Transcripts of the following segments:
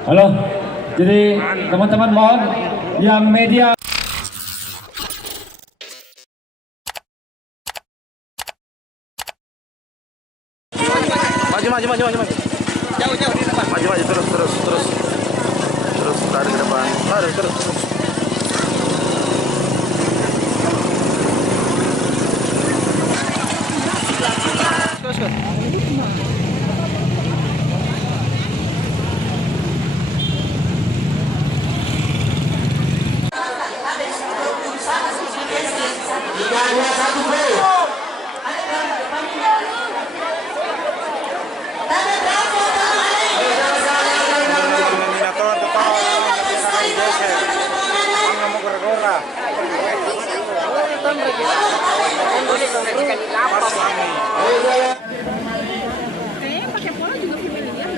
Halo, jadi teman-teman mohon yang media. Maju. Jauh di depan. Maju terus lari ke depan. Lari terus. Pakai pola juga familiar.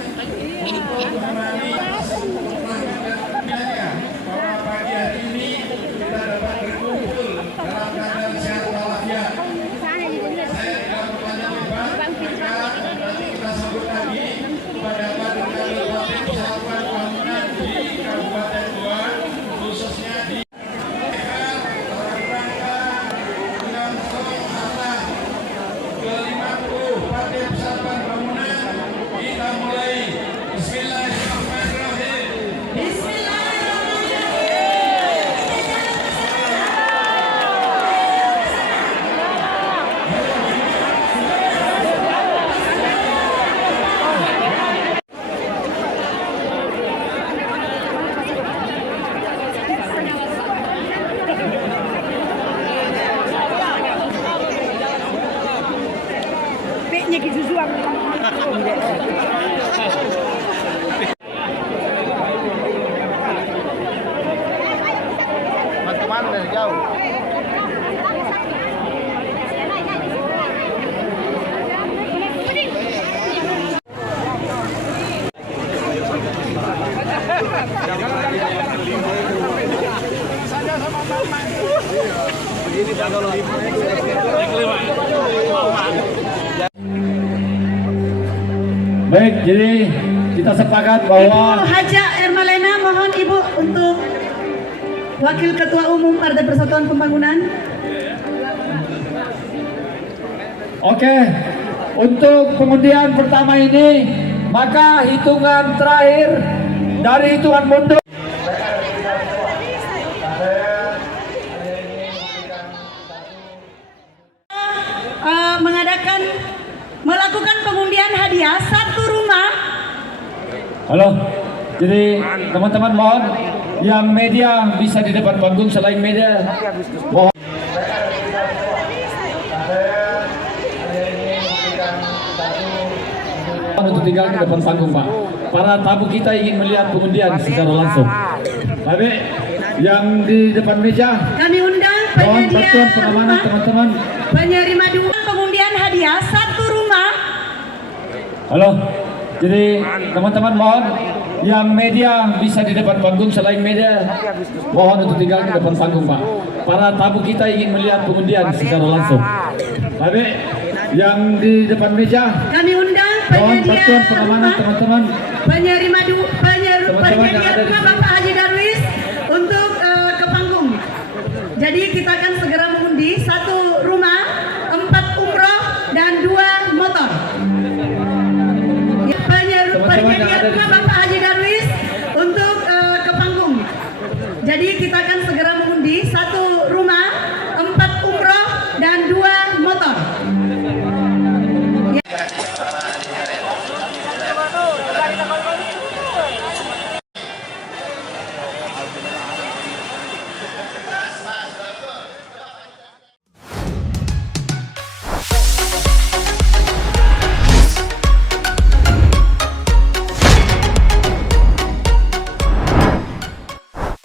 Teman-teman dari jauh. Baik, jadi kita sepakat bahwa Ibu Haja Ermalena, mohon Ibu untuk Wakil Ketua Umum Partai Persatuan Pembangunan. oke, untuk pengundian pertama ini, maka hitungan terakhir dari hitungan mundur. Melakukan pengundian hadiah satu rumah. Halo, jadi teman-teman mohon yang media bisa di depan panggung, selain media mohon untuk tinggal di depan panggung, Pak. Para tamu kita ingin melihat pengundian secara langsung. Tapi yang di depan meja Kami undang mohon bantuan penyedia pengamanan teman-teman. penerima dua pengundian hadiah satu rumah. Halo, jadi teman-teman mohon yang media bisa di depan panggung, selain media mohon untuk tinggal di depan panggung, Pak. Para tamu kita ingin melihat pengundian secara langsung. Tapi yang di depan meja Kami undang mohon bantuan penyedia pengamanan teman-teman. penerima Teman-teman yang ada di rumah sini. Bapak Haji Darwis.